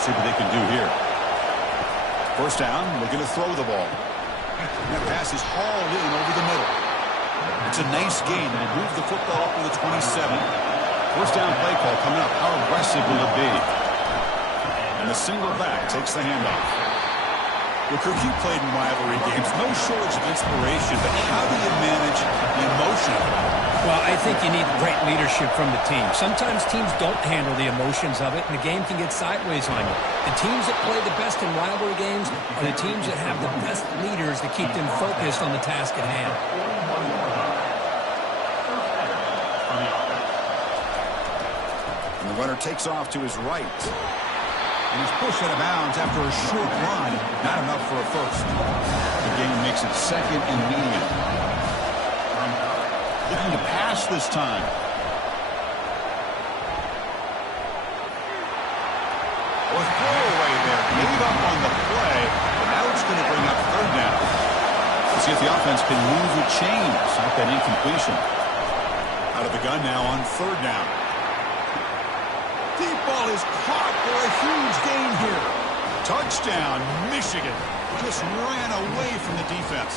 Let's see what they can do here. First down, looking to throw the ball. That pass is hauled in over the middle. It's a nice gain. They move the football up to the 27. First down play call coming up. How aggressive will it be? And the single back takes the handoff. Well, Kirk, you played in rivalry games. No shortage of inspiration, but how do you manage the emotion of it? Well, I think you need great leadership from the team. Sometimes teams don't handle the emotions of it, and the game can get sideways on you. The teams that play the best in rivalry games are the teams that have the best leaders to keep them focused on the task at hand. And the runner takes off to his right. And he's pushed out of bounds after a short run. Not enough for a first. The game makes it second and medium. Looking to pass this time. Was throwaway there. Gave up on the play. But now it's going to bring up third down. Let's see if the offense can move the chains. Not that incompletion. Out of the gun now on third down. Deep ball is caught for a huge gain here. Touchdown, Michigan. Just ran away from the defense.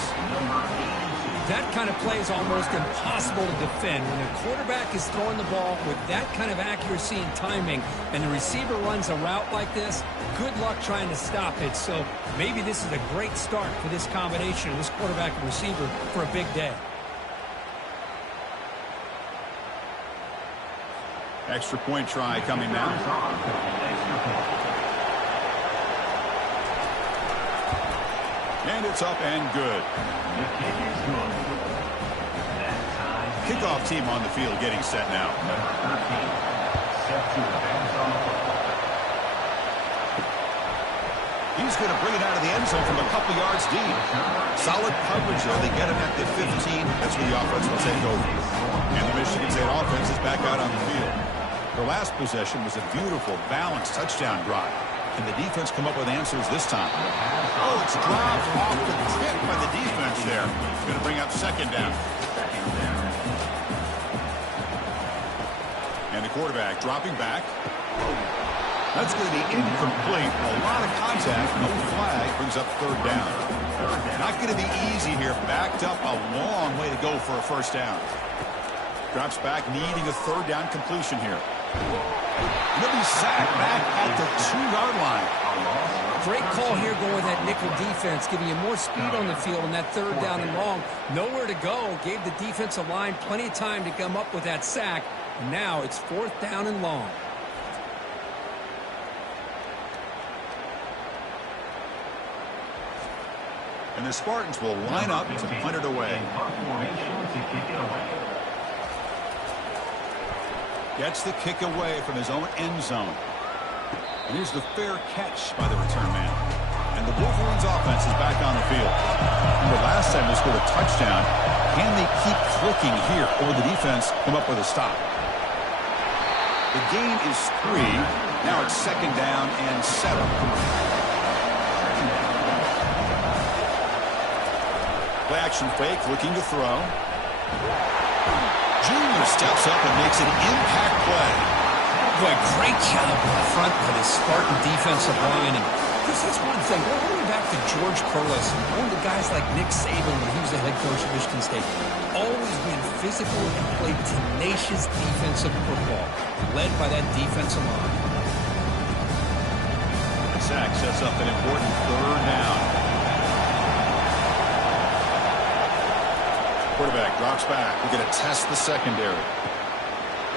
That kind of play is almost impossible to defend. When the quarterback is throwing the ball with that kind of accuracy and timing, and the receiver runs a route like this, good luck trying to stop it. So maybe this is a great start for this combination of this quarterback and receiver for a big day. Extra point try coming now. And it's up and good. Kickoff team on the field getting set now. He's going to bring it out of the end zone from a couple yards deep. Solid coverage there. They get him at the 15. That's where the offense will take over. And the Michigan State offense is back out on the field. Their last possession was a beautiful, balanced touchdown drive. Can the defense come up with answers this time? Oh, it's dropped off the tip by the defense there. It's going to bring up second down. And the quarterback dropping back. That's going to be incomplete. A lot of contact. No flag. Brings up third down. Not going to be easy here. Backed up a long way to go for a first down. Drops back, needing a third down completion here. He'll be sacked back at the 2-yard line. Great call here going with that nickel defense, giving you more speed on the field on that third down and long. Nowhere to go. Gave the defensive line plenty of time to come up with that sack. And now it's fourth down and long. And the Spartans will line up to punt it away. Gets the kick away from his own end zone. And here's the fair catch by the return man. And the Wolverines offense is back on the field. Remember last time they scored a touchdown. Can they keep clicking here, or will the defense come up with a stop? The gain is 3. Now it's second down and 7. Play action fake, looking to throw. Junior steps up and makes an impact play. Boy, great job up front by the Spartan defensive line. And that's one thing. Going back to George Perlis, one of the guys like Nick Saban when he was the head coach of Michigan State, always been physical and played tenacious defensive football, led by that defensive line. The sack sets up an important third down. Quarterback drops back. We're going to test the secondary.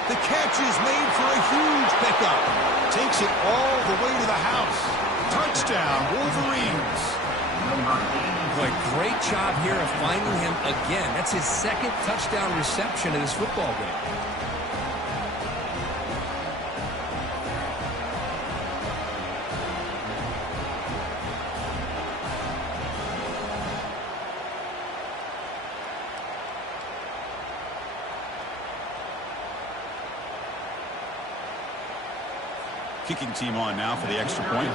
The catch is made for a huge pickup. Takes it all the way to the house. Touchdown, Wolverines. Boy, great job here of finding him again. That's his second touchdown reception in this football game. Kicking team on now for the extra point.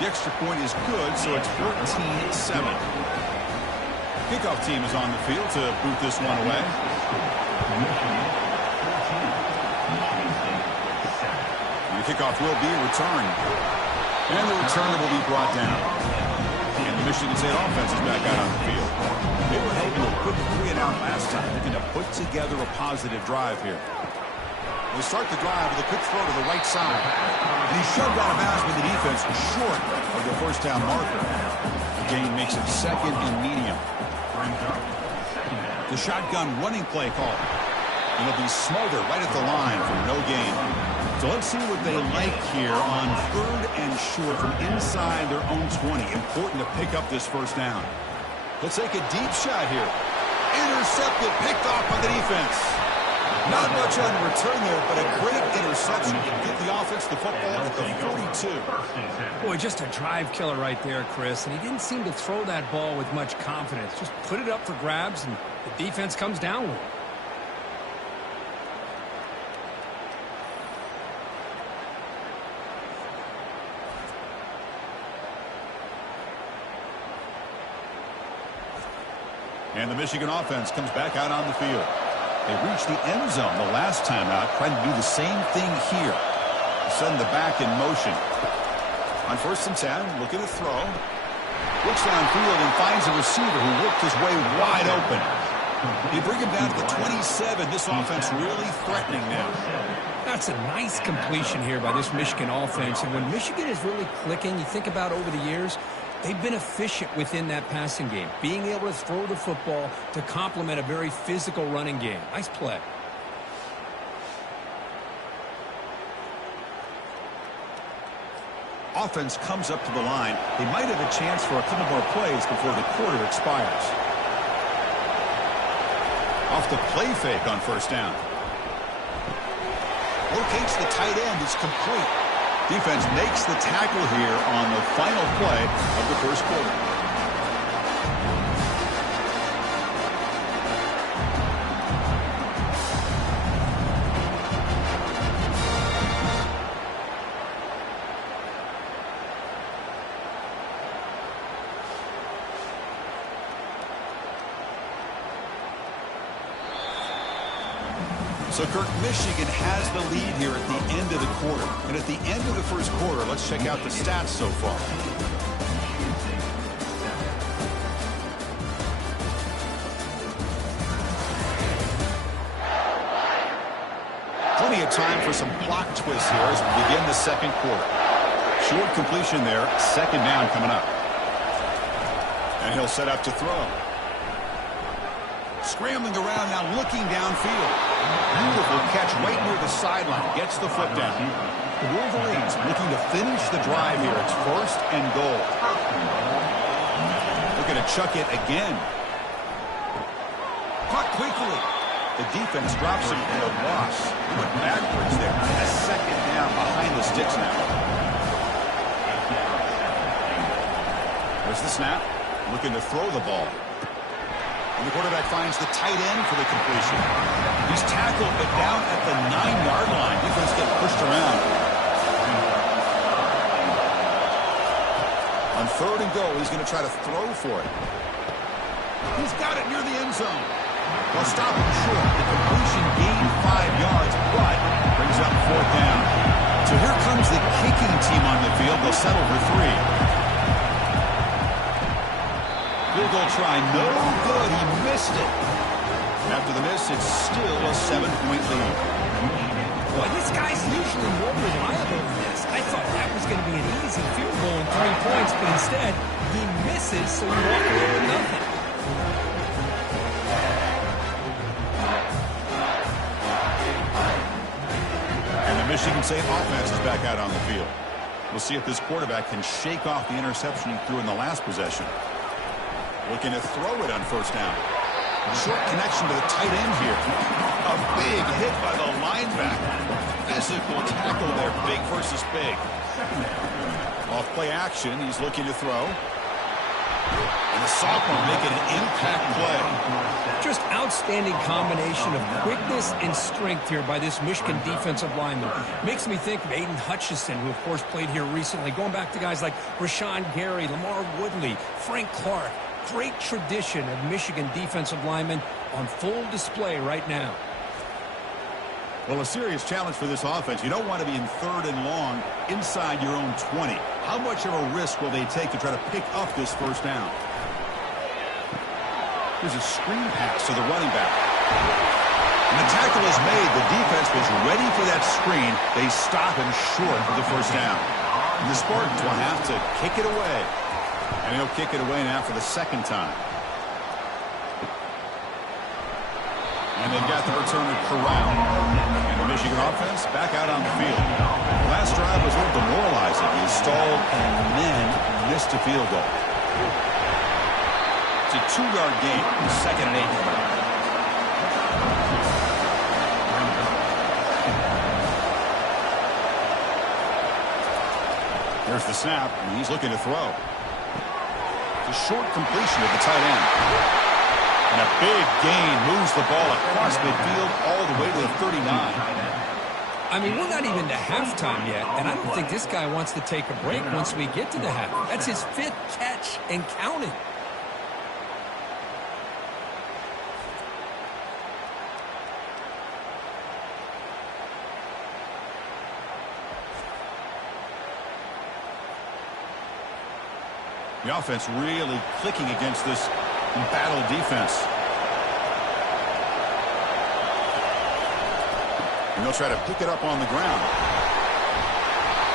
The extra point is good, so it's 14-7. Kickoff team is on the field to boot this one away. The kickoff will be returned. And the return will be brought down. And the Michigan State offense is back out on the field. They were held to a quick 3-and-out last time. Looking to put together a positive drive here. They start the drive with a quick throw to the right side. And he's shoved out of bounds with the defense short of the first down marker. The gain makes it second and medium. The shotgun running play call. And it'll be smothered right at the line for no gain. So let's see what they like here on 3rd and short from inside their own 20. Important to pick up this first down. Let's take a deep shot here. Intercepted, picked off by the defense. Not much on return there, but a great interception to give the offense the football at the 42. Boy, just a drive killer right there, Chris. And he didn't seem to throw that ball with much confidence. Just put it up for grabs, and the defense comes down with it. And the Michigan offense comes back out on the field. They reached the end zone the last time out, trying to do the same thing here. Send the back in motion. On 1st and 10, looking to throw. Looks downfield and finds a receiver who worked his way wide open. They bring him down to the 27. This offense really threatening now. That's a nice completion here by this Michigan offense. And when Michigan is really clicking, you think about over the years, they've been efficient within that passing game, being able to throw the football to complement a very physical running game. Nice play. Offense comes up to the line. They might have a chance for a couple more plays before the quarter expires. Off the play fake on 1st down. Locates the tight end. It's complete. Defense makes the tackle here on the final play of the first quarter. So, Kirk, Michigan has the lead here at the end of the quarter. And at the end of the first quarter, let's check out the stats so far. Plenty of time for some plot twists here as we begin the second quarter. Short completion there, 2nd down coming up. And he'll set up to throw. Scrambling around now, looking downfield. Beautiful catch right near the sideline. Gets the foot down. The Wolverines looking to finish the drive here. It's 1st and goal. Looking to chuck it again. Caught quickly. The defense drops him for a loss. He went backwards there. A 2nd down behind the sticks now. There's the snap. Looking to throw the ball. And the quarterback finds the tight end for the completion. He's tackled, but down at the 9-yard line. Defense getting pushed around. On 3rd and goal, he's going to try to throw for it. He's got it near the end zone. Well, stop him short. The completion gained 5 yards, but brings up 4th down. So here comes the kicking team on the field. They'll settle for 3. Field goal try, no good. He missed it. After the miss, it's still a 7-point lead. Boy, this guy's usually more reliable than this. I thought that was going to be an easy field goal and 3 points, but instead, he misses, so you walk away with nothing. And the Michigan State offense is back out on the field. We'll see if this quarterback can shake off the interception he threw in the last possession. Looking to throw it on 1st down. Short connection to the tight end here. A big hit by the linebacker. Physical tackle there, big versus big. Off play action, he's looking to throw. And the sophomore making an impact play. Just outstanding combination of quickness and strength here by this Michigan defensive lineman. Makes me think of Aiden Hutchinson, who of course played here recently. Going back to guys like Rashawn Gary, Lamar Woodley, Frank Clark. Great tradition of Michigan defensive linemen on full display right now. Well, a serious challenge for this offense. You don't want to be in 3rd and long inside your own 20. How much of a risk will they take to try to pick up this first down? Here's a screen pass to the running back. And the tackle is made. The defense was ready for that screen. They stop him short for the first down. And the Spartans will have to kick it away. And he'll kick it away now for the 2nd time. And they've got the returner Corral. And the Michigan offense back out on the field. The last drive was a little demoralizing. He stalled and then missed a field goal. It's a 2-yard gain. 2nd and 8. Here's the snap, and he's looking to throw. It's a short completion of the tight end. And a big gain moves the ball across midfield all the way to the 39. I mean, we're not even to halftime yet, and I don't think this guy wants to take a break once we get to the half. That's his 5th catch and counting. The offense really clicking against this battle defense. And they'll try to pick it up on the ground.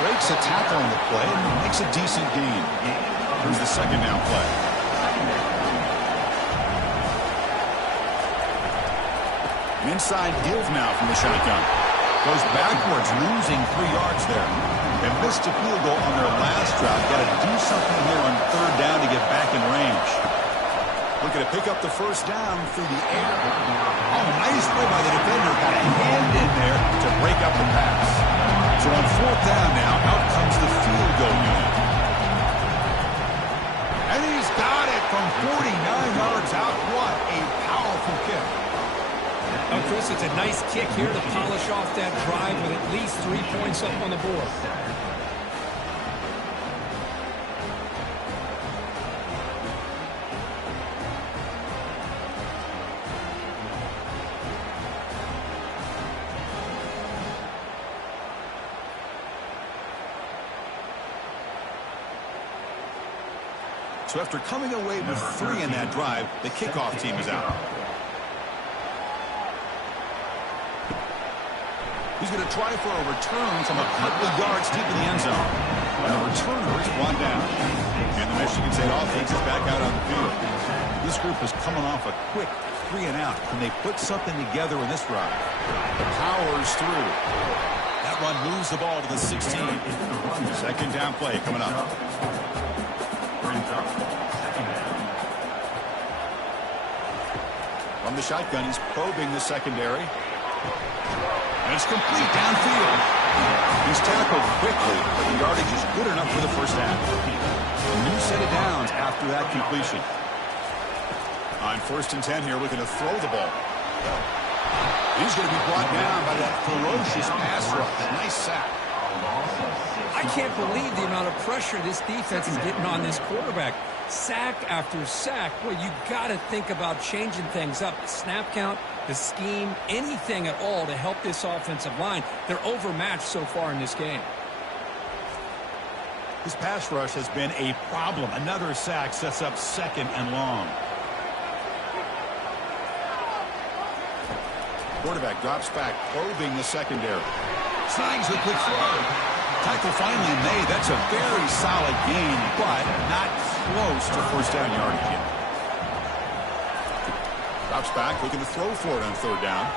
Breaks a tackle on the play and makes a decent gain. Here's the 2nd down play. An inside give now from the shotgun. Goes backwards, losing 3 yards there. They missed a field goal on their last drive. Got to do something here on 3rd down to get back in range. Looking to pick up the first down through the air. Oh, nice play by the defender. Got a hand in there to break up the pass. So on 4th down now, out comes the field goal unit. And he's got it from 49 yards out. What a powerful kick. Oh, Chris, it's a nice kick here to polish off that drive with at least 3 points up on the board. So after coming away with 3 in that drive, the kickoff team is out. He's going to try for a return from a couple of yards deep in the end zone. And the returner is brought down. And the Michigan State offense is back out on the field. This group is coming off a quick 3 and out. Can they put something together in this drive? Powers through. That run moves the ball to the 16. 2nd down play coming up. From the shotgun, he's probing the secondary. And it's complete downfield. He's tackled quickly, but the yardage is good enough for the first down. A new set of downs after that completion. On 1st and 10 here, looking to throw the ball. He's going to be brought down by that ferocious pass rush. Nice sack. I can't believe the amount of pressure this defense is getting on this quarterback. Sack after sack. Well, you got to think about changing things up. The snap count, the scheme, anything at all to help this offensive line. They're overmatched so far in this game. This pass rush has been a problem. Another sack sets up 2nd and long. Quarterback drops back, probing the secondary. Snags the quick throw. Tackle finally made. That's a very solid gain, but not close to first down yardage yet. Drops back, looking to throw for it on 3rd down.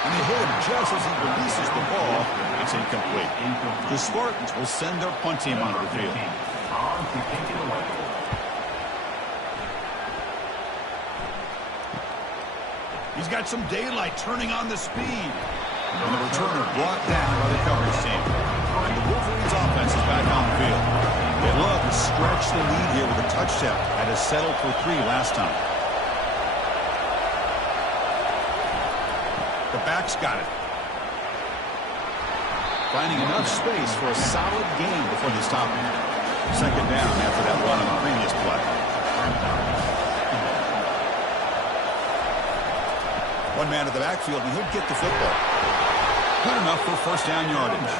And they hit him just as he releases the ball. It's incomplete. The Spartans will send their punt team onto the field. He's got some daylight turning on the speed. And the returner brought down by the coverage team. And the Wolverines offense is back on the field. They love to stretch the lead here with a touchdown. Had to settle for 3 last time. The back's got it. Finding enough space for a solid gain before they stop him. 2nd down after that run on the previous play. One man at the backfield, and he'll get the football. Good enough for first down yardage.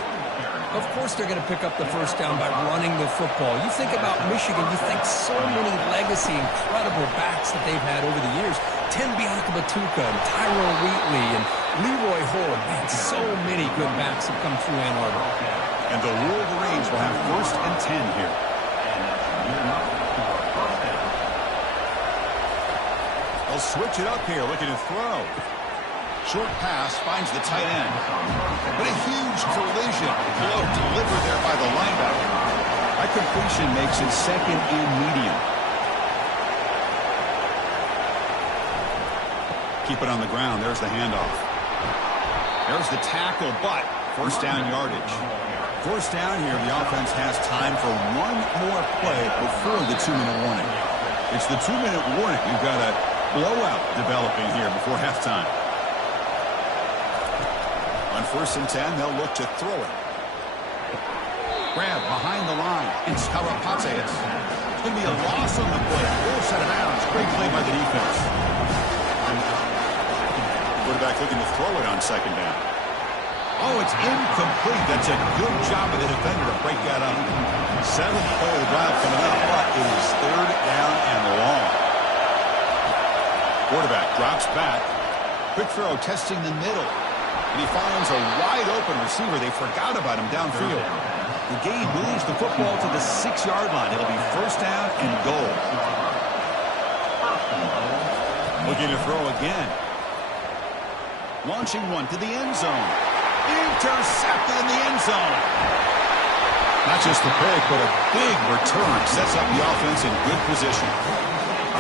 Of course they're going to pick up the first down by running the football. You think about Michigan, you think so many legacy, incredible backs that they've had over the years. Tim Biakabatuka and Tyrone Wheatley and Leroy Hoare. Man, so many good backs have come through Ann Arbor. And the Wolverines will have first and 10 here. They'll switch it up here, looking to throw. Short pass finds the tight end. But a huge collision. Low delivered there by the linebacker. That completion makes it second and medium. Keep it on the ground. There's the handoff. There's the tackle, but first down yardage. First down here, the offense has time for one more play before the 2-minute warning. It's the 2-minute warning. You've got a blowout developing here before halftime. On first and 10, they'll look to throw it. Grab behind the line. It's Karapates. It's going to be a loss on the play. We'll set it out. It's a great play by the defense. Quarterback looking to throw it on second down. Oh, it's incomplete. That's a good job of the defender to break that up. Seventh play of the drive coming up, but it is third down and long. Quarterback drops back. Quick throw testing the middle. And he finds a wide-open receiver. They forgot about him downfield. The gain moves the football to the 6-yard line. It'll be first down and goal. Looking to throw again. Launching one to the end zone. Intercepted in the end zone. Not just the pick, but a big return. Sets up the offense in good position.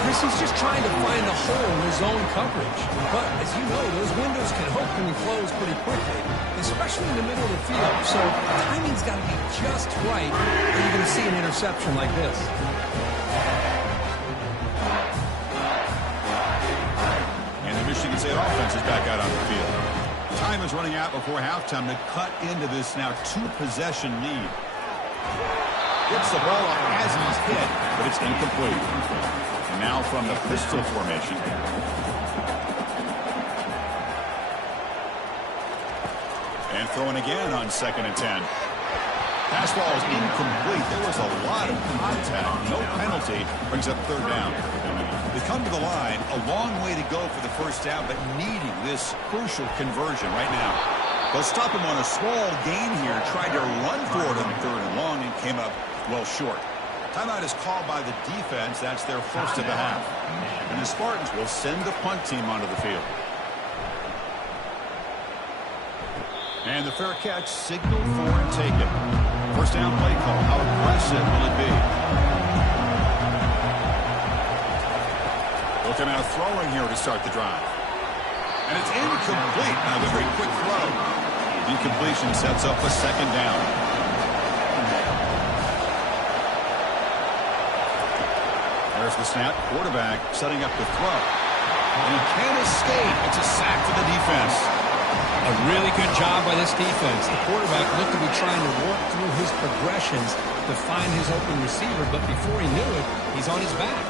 Chris, he's just trying to find a hole in his own coverage. But, as you know, those windows can open and close pretty quickly, especially in the middle of the field. So, timing's got to be just right for you to see an interception like this. And the Michigan State offense is back out on the field. Time is running out before halftime to cut into this now 2-possession lead. Gets the ball up as he's hit, but it's incomplete. And now from the pistol formation. And throwing again on second and 10. Pass ball is incomplete. There was a lot of contact. No penalty. Brings up third down. They come to the line. A long way to go for the first down, but needing this crucial conversion right now. They'll stop him on a small gain here. Tried to run for it on third and long and came up well short. Timeout is called by the defense. That's their first of the half. And the Spartans will send the punt team onto the field. And the fair catch signaled for and taken. First down play call. How aggressive will it be? They'll come out throwing here to start the drive. And it's incomplete. Now the very quick throw. Incompletion sets up a second down. There's the snap. Quarterback setting up the throw. And he can't escape. It's a sack to the defense. A really good job by this defense. The quarterback looked to be trying to work through his progressions to find his open receiver, but before he knew it, he's on his back.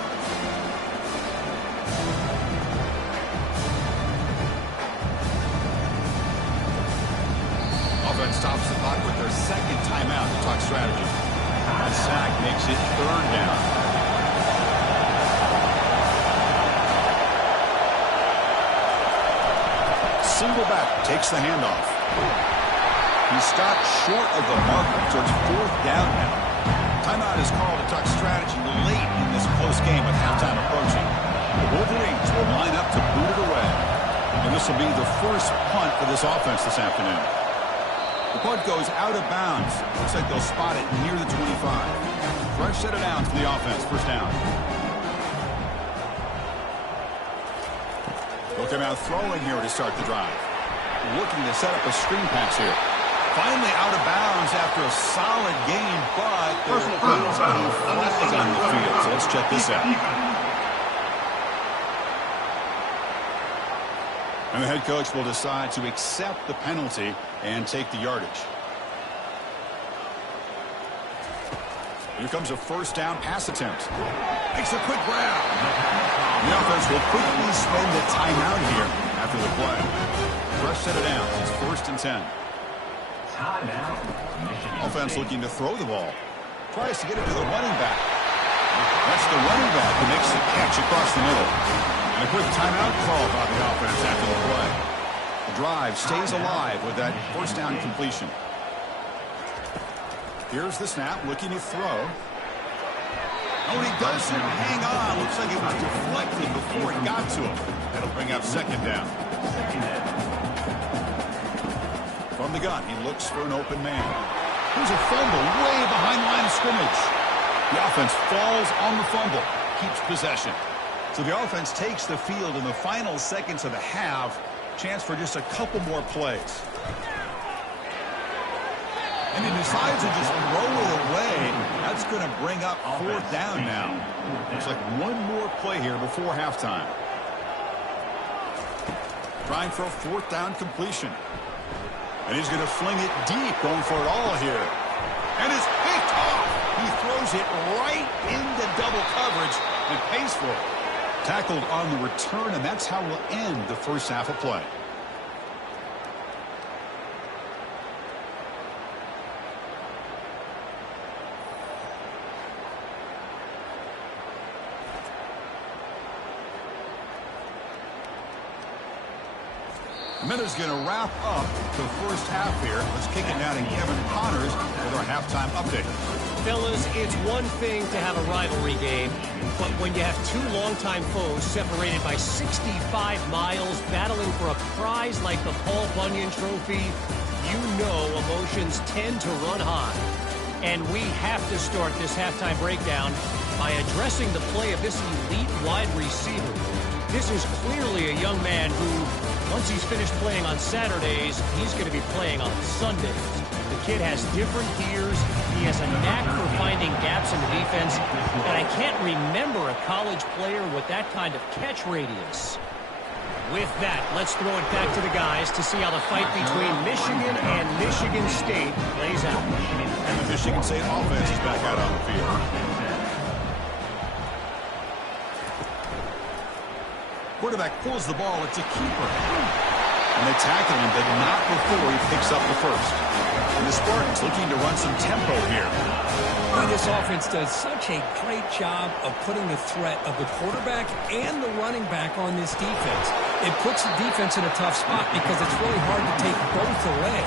Offense stops the clock with their second timeout to talk strategy. That sack makes it third down. Single back takes the handoff. He stopped short of the marker, so it's fourth down now. Timeout is called to talk strategy late in this close game with halftime approaching. The Wolverines will line up to boot it away. And this will be the first punt for this offense this afternoon. The punt goes out of bounds. Looks like they'll spot it near the 25. Fresh set of downs for the offense. First down. They'll come out throwing here to start the drive. Looking to set up a screen pass here. Finally out of bounds after a solid game, but there is a flag on the field. So let's check this out. And the head coach will decide to accept the penalty and take the yardage. Here comes a first down pass attempt. Makes a quick grab. The offense will quickly spend the timeout here after the play. Fresh set of downs. It's first and 10. Offense looking to throw the ball. Tries to get it to the running back. That's the running back who makes the catch across the middle. And a quick timeout call by the offense after the play. The drive stays alive with that first down completion. Here's the snap, looking to throw. Oh, and he doesn't hang on. Looks like it was deflected before it got to him. That'll bring up second down. From the gun, he looks for an open man. Here's a fumble way behind the line of scrimmage. The offense falls on the fumble, keeps possession. So the offense takes the field in the final seconds of the half. Chance for just a couple more plays. And he decides to just throw it away. That's going to bring up fourth down now. Looks like one more play here before halftime. Trying for a fourth down completion. And he's going to fling it deep, going for it all here. And it's picked off. He throws it right into double coverage and pays for it. Tackled on the return, and that's how we'll end the first half of play. Minutes going to wrap up the first half here. Let's kick it down to Kevin Connors with our halftime update. Fellas, it's one thing to have a rivalry game, but when you have two longtime foes separated by 65 miles battling for a prize like the Paul Bunyan Trophy, you know emotions tend to run high. And we have to start this halftime breakdown by addressing the play of this elite wide receiver. This is clearly a young man who, once he's finished playing on Saturdays, he's going to be playing on Sundays. The kid has different gears. He has a knack for finding gaps in the defense. And I can't remember a college player with that kind of catch radius. With that, let's throw it back to the guys to see how the fight between Michigan and Michigan State plays out. And the Michigan State offense is back out on the field. Quarterback pulls the ball. It's a keeper. And they tackle him, but not before he picks up the first. And the Spartans looking to run some tempo here. This offense does such a great job of putting the threat of the quarterback and the running back on this defense. It puts the defense in a tough spot because it's really hard to take both away.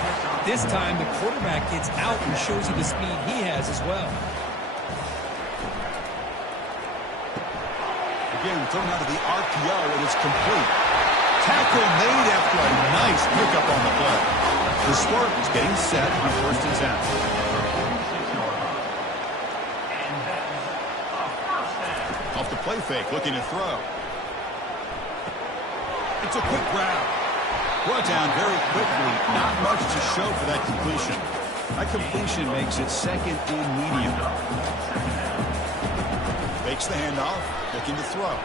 This time, the quarterback gets out and shows you the speed he has as well. Again, thrown out of the RPO, and it's complete. Tackle made after a nice pickup on the play. The Spartans getting set on first and 10. Off the play fake, looking to throw. It's a quick grab. Brought down very quickly. Not much to show for that completion. That completion makes it second and medium. Fakes the handoff, looking to throw.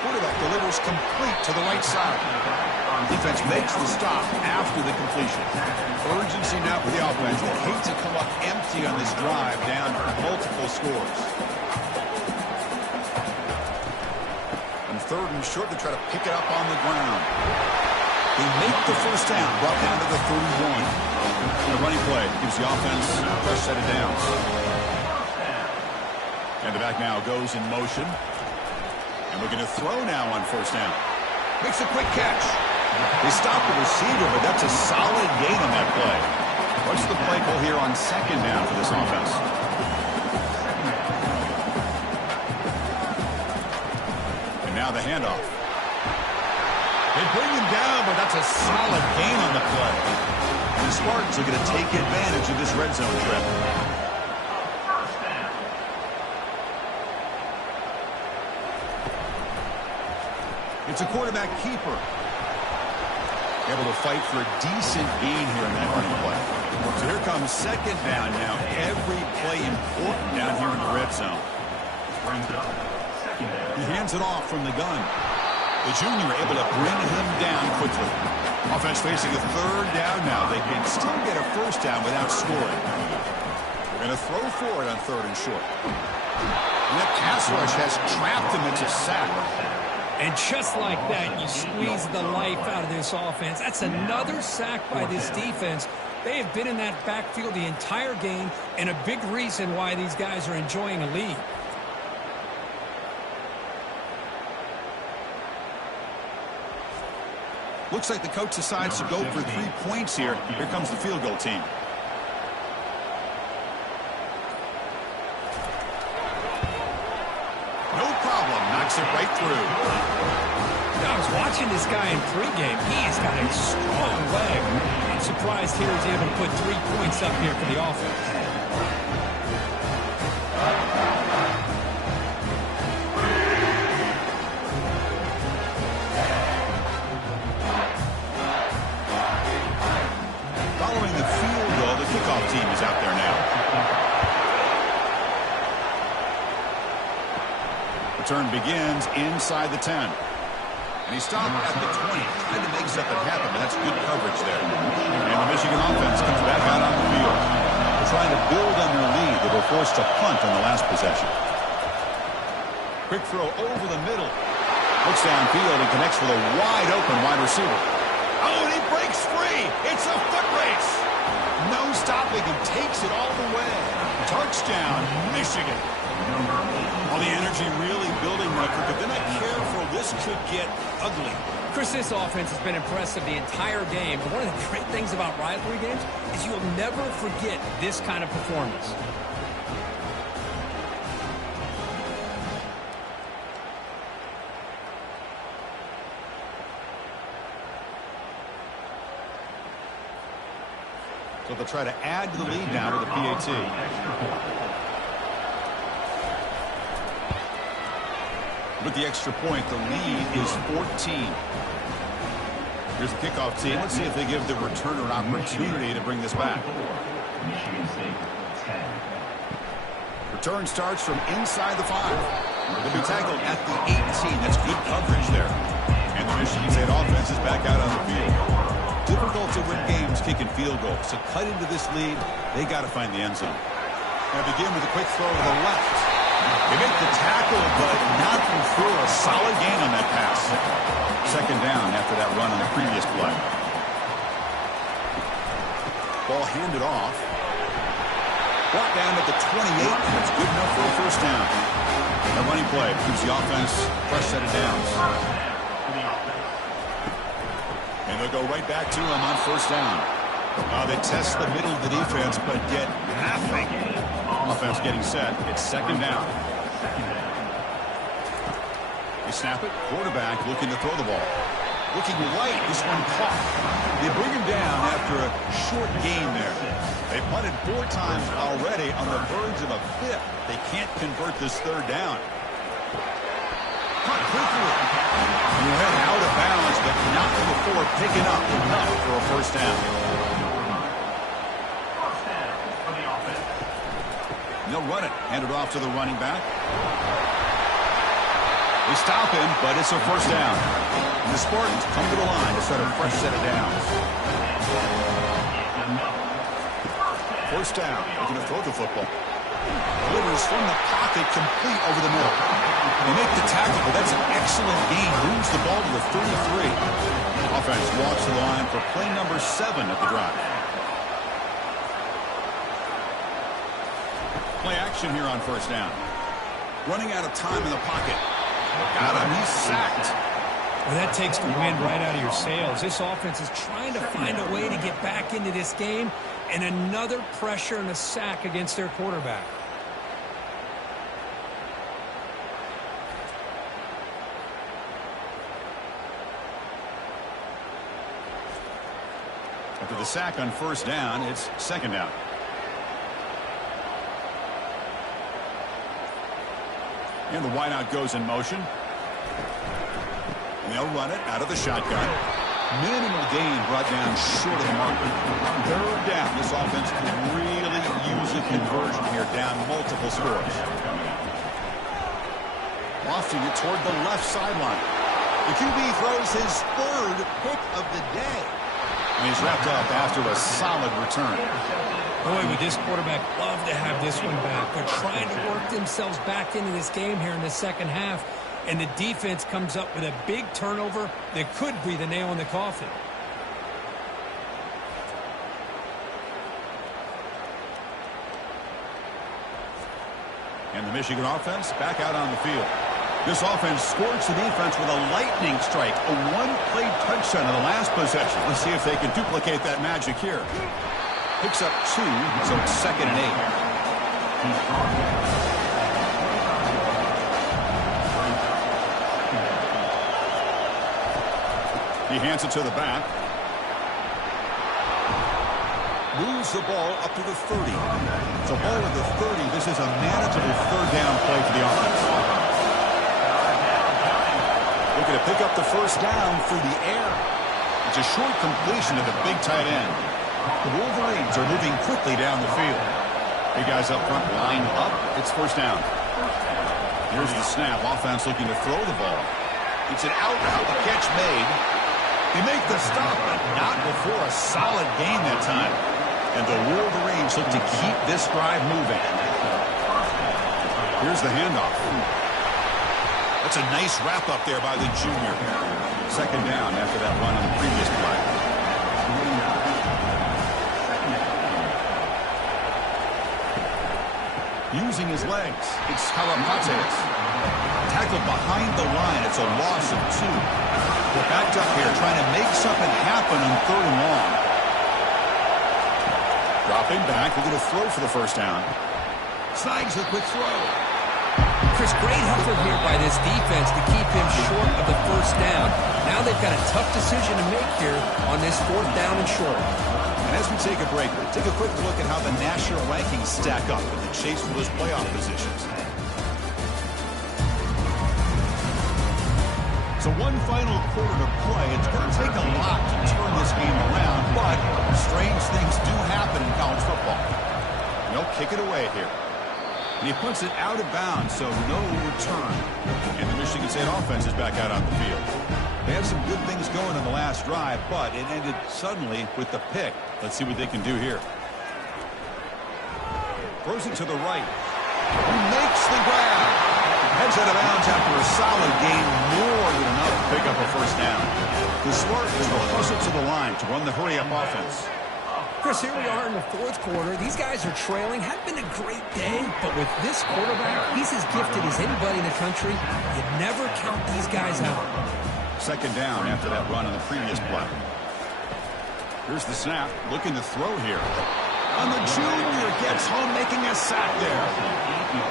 Quarterback delivers complete to the right side. Defense makes the stop after the completion. Urgency now for the offense. They hate to come up empty on this drive, down multiple scores. And third and short, they try to pick it up on the ground. They make the first down, brought down to the 31. And the running play gives the offense a fresh set of downs. And the back now goes in motion. And we're going to throw now on first down. Makes a quick catch. They stop the receiver, but that's a solid gain on that play. What's the play call here on second down for this offense? And now the handoff. They bring him down, but that's a solid gain on the play. And the Spartans are going to take advantage of this red zone trip. It's a quarterback keeper. Able to fight for a decent gain here in that running play. So here comes second down now. Every play important down here in the red zone. He hands it off from the gun. The junior able to bring him down quickly. Offense facing a third down now. They can still get a first down without scoring. They're going to throw for it on third and short. And that pass rush has trapped him into sack. And just like that, you squeeze the life out of this offense. That's another sack by this defense. They have been in that backfield the entire game, and a big reason why these guys are enjoying a lead. Looks like the coach decides to go for 3 points here. Here comes the field goal team. No problem. Knocks it right through. I was watching this guy in pregame. He has got a strong leg. I'm surprised here he's able to put 3 points up here for the offense. Following the field goal, the kickoff team is out there now. Return begins inside the 10. And he stopped at the 20, trying to make something happen, but that's good coverage there. And the Michigan offense comes back out on the field. They're trying to build on their lead. They were forced to punt on the last possession. Quick throw over the middle. Looks downfield and connects with a wide-open wide receiver. Oh, and he breaks free. It's a foot race. No stopping him. Takes it all the way. Touchdown, Michigan. All the energy really building there, but then I careful, this could get ugly. Chris, this offense has been impressive the entire game. But one of the great things about rivalry games is you'll never forget this kind of performance. So they'll try to add to the lead now with the PAT. With the extra point, the lead is 14. Here's the kickoff team. Let's see if they give the returner an opportunity to bring this back. Return starts from inside the 5. They'll be tackled at the 18. That's good coverage there. And the Michigan State offense is back out on the field. Difficult to win games kicking field goals. To cut into this lead, they got to find the end zone. Now begin with a quick throw to the left. They make the tackle, but not through a solid gain on that pass. Second down after that run on the previous play. Ball handed off. Brought down at the 28, and it's good enough for a first down. A running play keeps the offense fresh set of downs. And they'll go right back to him on first down. They test the middle of the defense, but get nothing. Offense getting set. It's second down. They snap it. Quarterback looking to throw the ball. Looking right. This one caught. They bring him down after a short gain there. They punted 4 times already on the verge of a 5th. They can't convert this third down. Cut quickly. You head out of bounds, but not before picking up enough for a first down. They'll run it. Hand it off to the running back. They stop him, but it's a first down. And the Spartans come to the line to start a fresh set of downs. First down. They're going to throw the football. Delivers from the pocket, complete over the middle. They make the tackle, but that's an excellent gain. Moves the ball to the 33. Offense walks to the line for play number 7 at the drive. Play action here on first down. Running out of time in the pocket. Got him. He's sacked. Well, that takes the wind right out of your sails. This offense is trying to find a way to get back into this game, and another pressure and a sack against their quarterback. After the sack on first down, it's second down. And the wideout goes in motion. And they'll run it out of the shotgun. Minimal gain brought down short of the marker. Third down. This offense can really use a conversion here, down multiple scores. Lofting it toward the left sideline. The QB throws his 3rd pick of the day. And he's wrapped up after a solid return. Boy, would this quarterback love to have this one back. They're trying to work themselves back into this game here in the second half. and the defense comes up with a big turnover that could be the nail in the coffin. And the Michigan offense back out on the field. This offense scorched the defense with a lightning strike, a one-play touchdown in the last possession. Let's see if they can duplicate that magic here. Picks up 2, so it's 2nd and 8. He hands it to the back. Moves the ball up to the 30. So ball at the 30. This is a manageable 3rd down play for the offense. Looking to pick up the 1st down through the air. It's a short completion to the big tight end. The Wolverines are moving quickly down the field. Big guys up front line up. It's 1st down. Here's the snap. Offense looking to throw the ball. It's an out route. The catch made. They make the stop, but not before a solid gain that time. And the Wolverines look to keep this drive moving. Here's the handoff. That's a nice wrap up there by the junior. 2nd down after that run on the previous play. Using his legs, it's Kalapates. Tackled behind the line. It's a loss of 2. We're backed up here trying to make something happen on 3rd and long. Dropping back, we're going to throw for the 1st down. Snags a quick throw. Chris, great effort here by this defense to keep him short of the 1st down. Now they've got a tough decision to make here on this 4th down and short. And as we take a break, take a quick look at how the national rankings stack up in the chase for those playoff positions. So one final quarter to play. It's going to take a lot to turn this game around, but strange things do happen in college football. They'll kick it away here. And he puts it out of bounds, so no return. And the Michigan State offense is back out on the field. They had some good things going on the last drive, but it ended suddenly with the pick. Let's see what they can do here. Throws it to the right. He makes the grab. Heads out of bounds after a solid gain, more than enough to pick up a 1st down. The Spartans will hustle to the line to run the hurry-up offense. Chris, here we are in the 4th quarter. These guys are trailing. Had been a great day, but with this quarterback, he's as gifted as anybody in the country. You never count these guys out. 2nd down after that run on the previous play. Here's the snap, looking to throw here. And the junior gets home, making a sack there.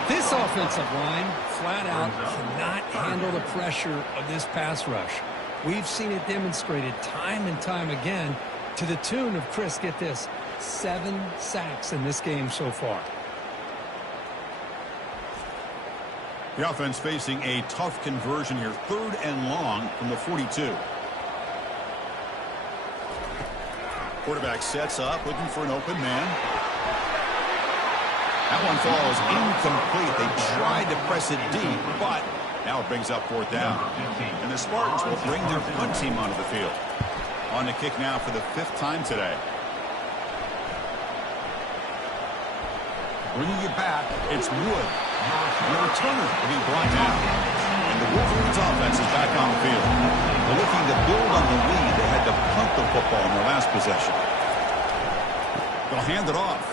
This offensive line, flat out, cannot handle the pressure of this pass rush. We've seen it demonstrated time and time again to the tune of, Chris, get this, 7 sacks in this game so far. The offense facing a tough conversion here. 3rd and long from the 42. Quarterback sets up, looking for an open man. That one falls incomplete. They tried to press it deep, but now it brings up 4th down. And the Spartans will bring their punt team onto the field. On the kick now for the 5th time today. Bringing it back, it's Wood. And the returner will be brought down. And the Wolverines offense is back on the field. They're looking to build on the lead. They had to punt the football in their last possession. They'll hand it off.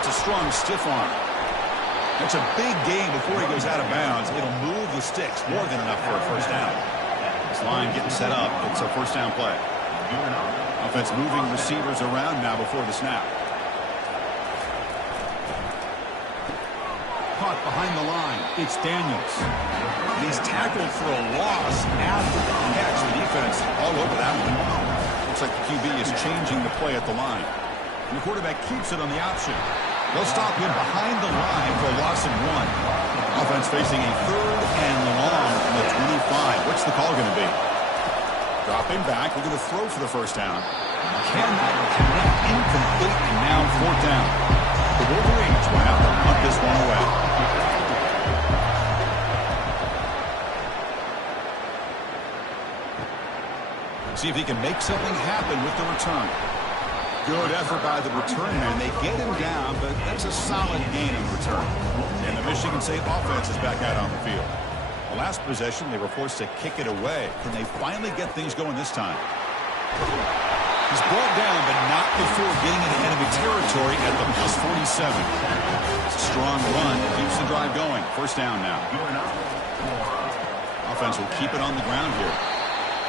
It's a strong stiff arm. That's a big gain before he goes out of bounds. It'll move the sticks more than enough for a 1st down. This line getting set up. It's a 1st down play. Offense moving receivers around now before the snap. Caught behind the line. It's Daniels. And he's tackled for a loss after the catch. The defense all over that one. Looks like the QB is changing the play at the line. And the quarterback keeps it on the option. They'll stop him behind the line for a loss of 1. Offense facing a 3rd and long from the 25. What's the call going to be? Dropping back. We're going to throw for the 1st down. Cannot connect, incomplete, and now 4th down. The Wolverines will have to punt this one away. See if he can make something happen with the return. Good effort by the return man. They get him down, but that's a solid gain on the return. And the Michigan State offense is back out on the field. The last possession, they were forced to kick it away. Can they finally get things going this time? He's brought down, but not before getting into enemy territory at the +47. It's a strong run. Keeps the drive going. First down now. Offense will keep it on the ground here.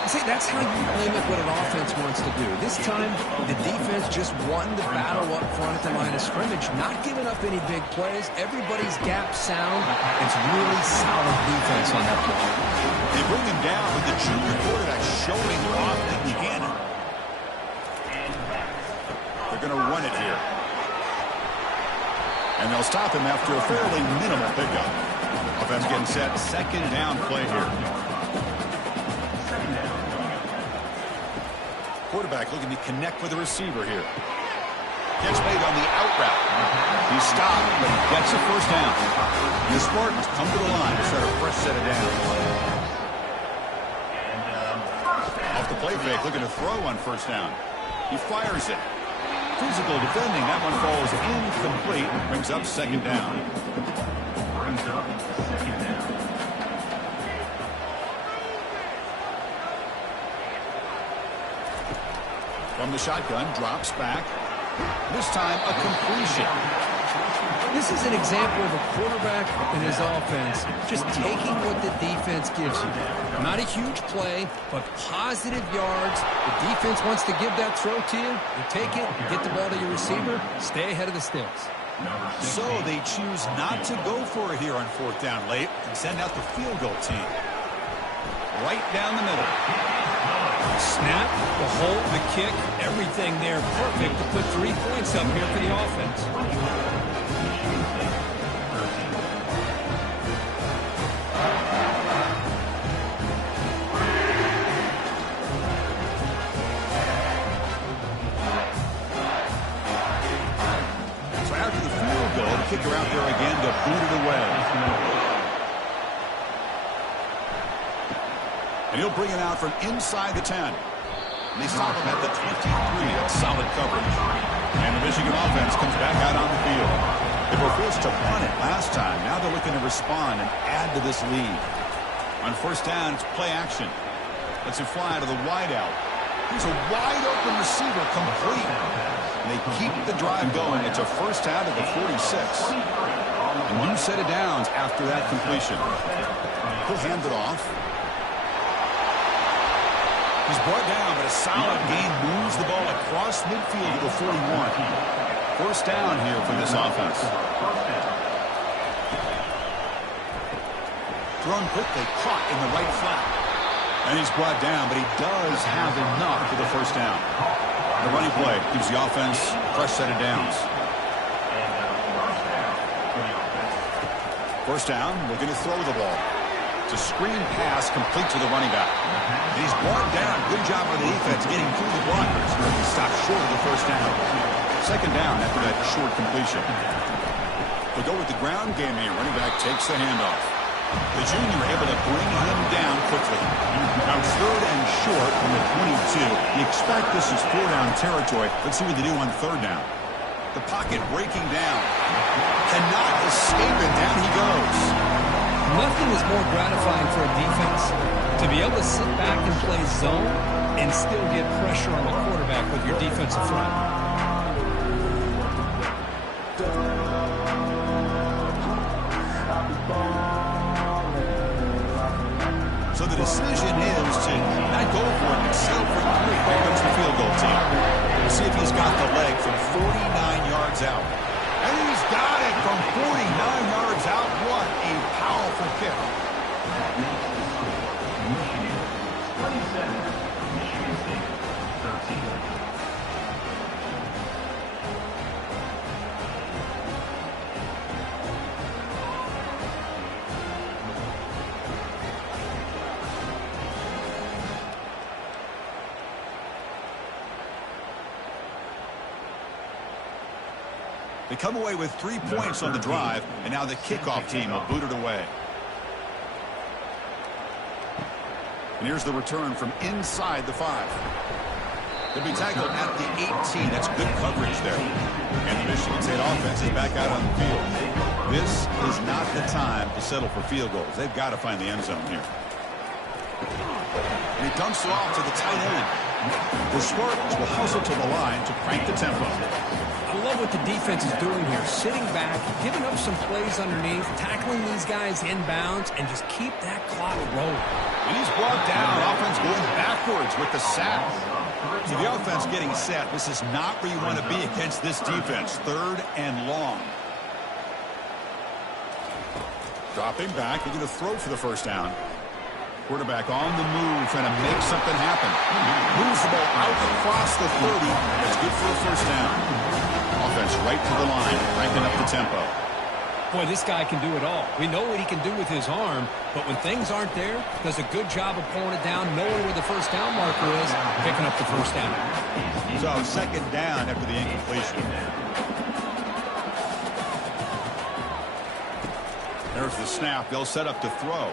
See, that's how you limit what an offense wants to do. This time, the defense just won the battle up front at the line of scrimmage, not giving up any big plays. Everybody's gap sound. It's really solid defense on that play. They bring him down with the junior quarterback showing off that he can. They're going to run it here. And they'll stop him after a fairly minimal pickup. Offense getting set. Second down play here. Quarterback looking to connect with the receiver here. Catch made on the out route. He's stopped, but he gets a first down. And the Spartans come to the line to start a fresh set of downs. Off the play fake, looking to throw on first down. He fires it. Physical defending. That one falls incomplete. Brings up second down. From the shotgun, drops back. This time, a completion. This is an example of a quarterback and his offense just taking what the defense gives you. Not a huge play, but positive yards. The defense wants to give that throw to you. You take it, you get the ball to your receiver, stay ahead of the sticks. So they choose not to go for it here on fourth down late and send out the field goal team. Right down the middle. Snap, the hold, the kick, everything there perfect to put 3 points up here for the offense. So after the field goal, the kicker out there again to boot it away. And he'll bring it out from inside the 10. And they stop him at the 23. That's solid coverage. And the Michigan offense comes back out on the field. They were forced to punt it last time. Now they're looking to respond and add to this lead. On first down, it's play action. Lets it fly to the wideout. Here's a wide open receiver complete. And they keep the drive going. It's a first out of the 46. A new set of downs after that completion. He'll hand it off. He's brought down, but a solid gain moves the ball across midfield to the 41. First down here for this offense. Thrown quickly, caught in the right flat. And he's brought down, but he does have enough for the first down. The running play gives the offense a fresh set of downs. First down, looking to throw the ball. It's a screen pass complete to the running back. And he's brought down. Good job by the defense getting through the blockers. He stopped short of the first down. Second down after that short completion. They'll go with the ground game here. Running back takes the handoff. The junior able to bring him down quickly. Now third and short from the 22. You expect this is 4-down territory. Let's see what they do on third down. The pocket breaking down. Cannot escape it. Down he goes. Nothing is more gratifying for a defense to be able to sit back and play zone and still get pressure on the quarterback with your defensive front. So the decision is to not go for it, but settle for 3. Here comes the field goal team. We'll see if he's got the leg from 49 yards out. And he's got it from 49 yards out. What a powerful kick. They come away with 3 points on the drive, and now the kickoff team will boot it away. And here's the return from inside the 5. They'll be tackled at the 18. That's good coverage there. And the Michigan State offense is back out on the field. This is not the time to settle for field goals. They've got to find the end zone here. And he dumps it off to the tight end. The Spartans will hustle to the line to crank the tempo. I love what the defense is doing here. Sitting back, giving up some plays underneath, tackling these guys inbounds, and just keep that clock rolling. And he's brought down. Offense going backwards with the sack. So the offense getting set. This is not where you want to be against this defense. 3rd and long. Dropping back. Looking to throw for the first down. Quarterback on the move, trying to make something happen. Moves the ball out across the 30. That's good for a first down. Offense right to the line, cranking up the tempo. Boy, this guy can do it all. We know what he can do with his arm, but when things aren't there, does a good job of pulling it down, knowing where the first down marker is, picking up the first down. So 2nd down after the incompletion. There's the snap. They'll set up to throw.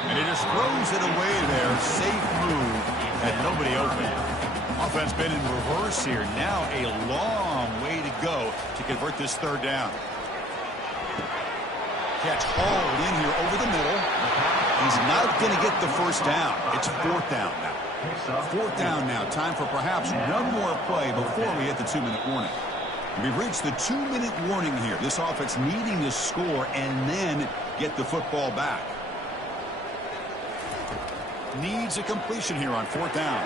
And he just throws it away there. Safe move. And nobody open. Offense been in reverse here. Now a long way to go to convert this 3rd down. Catch hauled in here over the middle. He's not going to get the first down. It's 4th down now. 4th down now. Time for perhaps one more play before we hit the 2-minute warning. We've reached the 2-minute warning here. This offense needing to score and then get the football back. Needs a completion here on 4th down.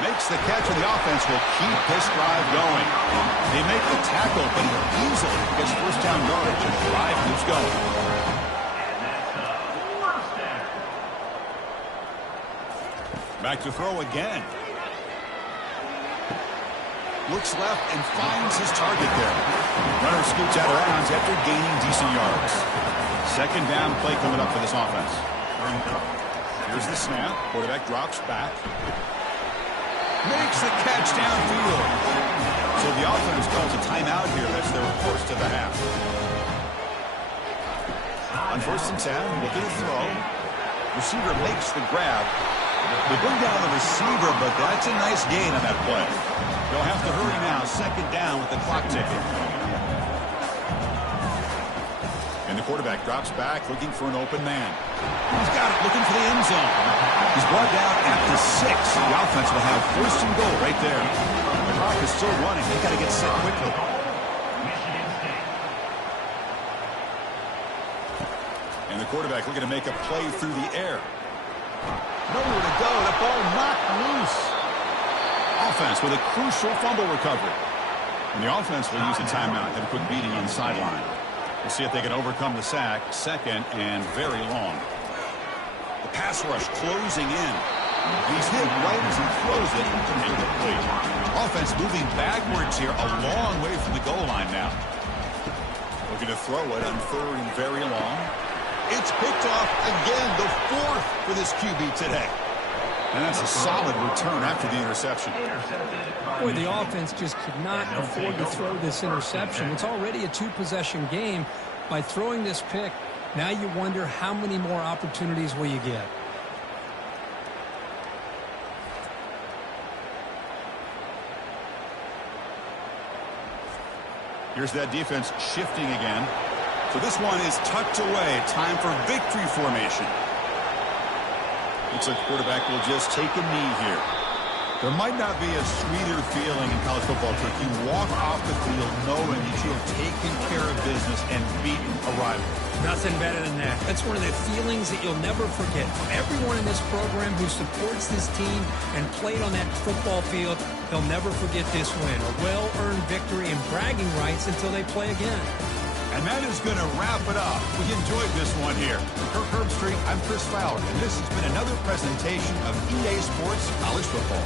Makes the catch, and the offense will keep this drive going. They make the tackle, but he easily gets first down yardage, and the drive keeps going. Back to throw again. Looks left and finds his target there. Runner scoots out of bounds after gaining decent yards. 2nd down play coming up for this offense. Here's the snap. Quarterback drops back. Makes the catch downfield. So the offense calls a timeout here. That's their first of the half. On 1st and 10, looking to throw. Receiver makes the grab. They bring down the receiver, but that's a nice gain on that play. They'll have to hurry now. 2nd down with the clock ticking. And the quarterback drops back, looking for an open man. He's got it, looking for the end zone. He's brought down at the 6. The offense will have 1st and goal right there. The clock is still running. They've got to get set quickly. And the quarterback looking to make a play through the air. Nowhere to go. The ball knocked loose. Offense with a crucial fumble recovery. And the offense will use a timeout. Have a quick meeting on the sideline. We'll see if they can overcome the sack. 2nd and very long. The pass rush closing in. He's hit right as he throws it to make the play. Offense moving backwards here, a long way from the goal line now. Looking to throw it on 3rd and very long. It's picked off again, the 4th for this QB today. And that's a solid return after the interception. Boy, the offense just could not afford to throw this interception. It's already a 2-possession game. By throwing this pick, now you wonder how many more opportunities will you get. Here's that defense shifting again. So this one is tucked away. Time for victory formation. Looks like the quarterback will just take a knee here. There might not be a sweeter feeling in college football trick. You walk off the field knowing that you have taken care of business and beaten a rival. Nothing better than that. That's one of the feelings that you'll never forget. For everyone in this program who supports this team and played on that football field, they'll never forget this win. A well-earned victory and bragging rights until they play again. And that is going to wrap it up. We enjoyed this one here. For Kirk Herbstreit, I'm Chris Fowler, and this has been another presentation of EA Sports College Football.